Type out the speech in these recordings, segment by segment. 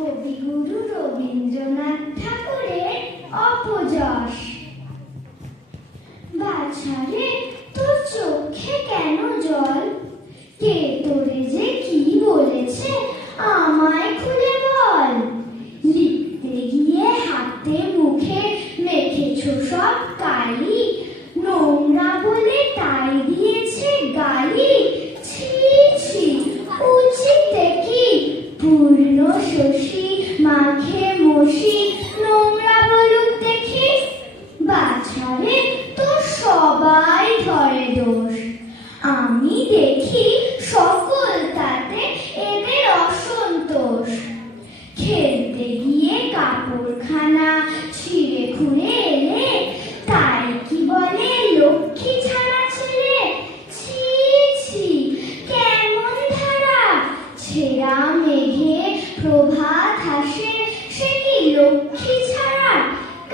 কবিগুরু রবীন্দ্রনাথ ঠাকুরের অপযশ। বাছারে তোর চোখে কেন জল? কে তোরে যে কি বলেছে আমায় খুলে বল? লিখতে গিয়ে হাতে মুখে মেখেছ সব কালি। নোংরা বলে তাই দিয়েছে গালি। ছি ছি, উচিত কি পূর্ণ শশী মাখে মশি নোংরা বলুক দেখি বাছারে তো সবাই ধরে দোষ। আমি দেখি সকল তাতে এদের অসন্তোষ। খেলতে গিয়ে কাপড়খানা ছিঁড়ে খুঁড়ে এলে, তাই কি বলে লক্ষ্মী ছাড়া ছেলে? ছি ছি, কেমন ধারা? ছেঁড়া মেঘে প্রভাত হাসে সে কি লক্ষ্মী ছাড়া?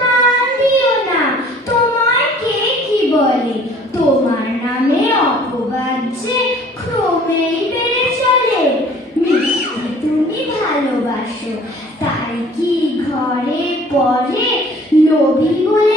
কাঁদিও না, তোমায় কে কি বলে? তোমার নামে অপবাদ যে ক্রমেই বেড়ে চলে। মিষ্টি তুমি ভালোবাসো, তাই কি ঘরে পরে লোভী বলে তোমার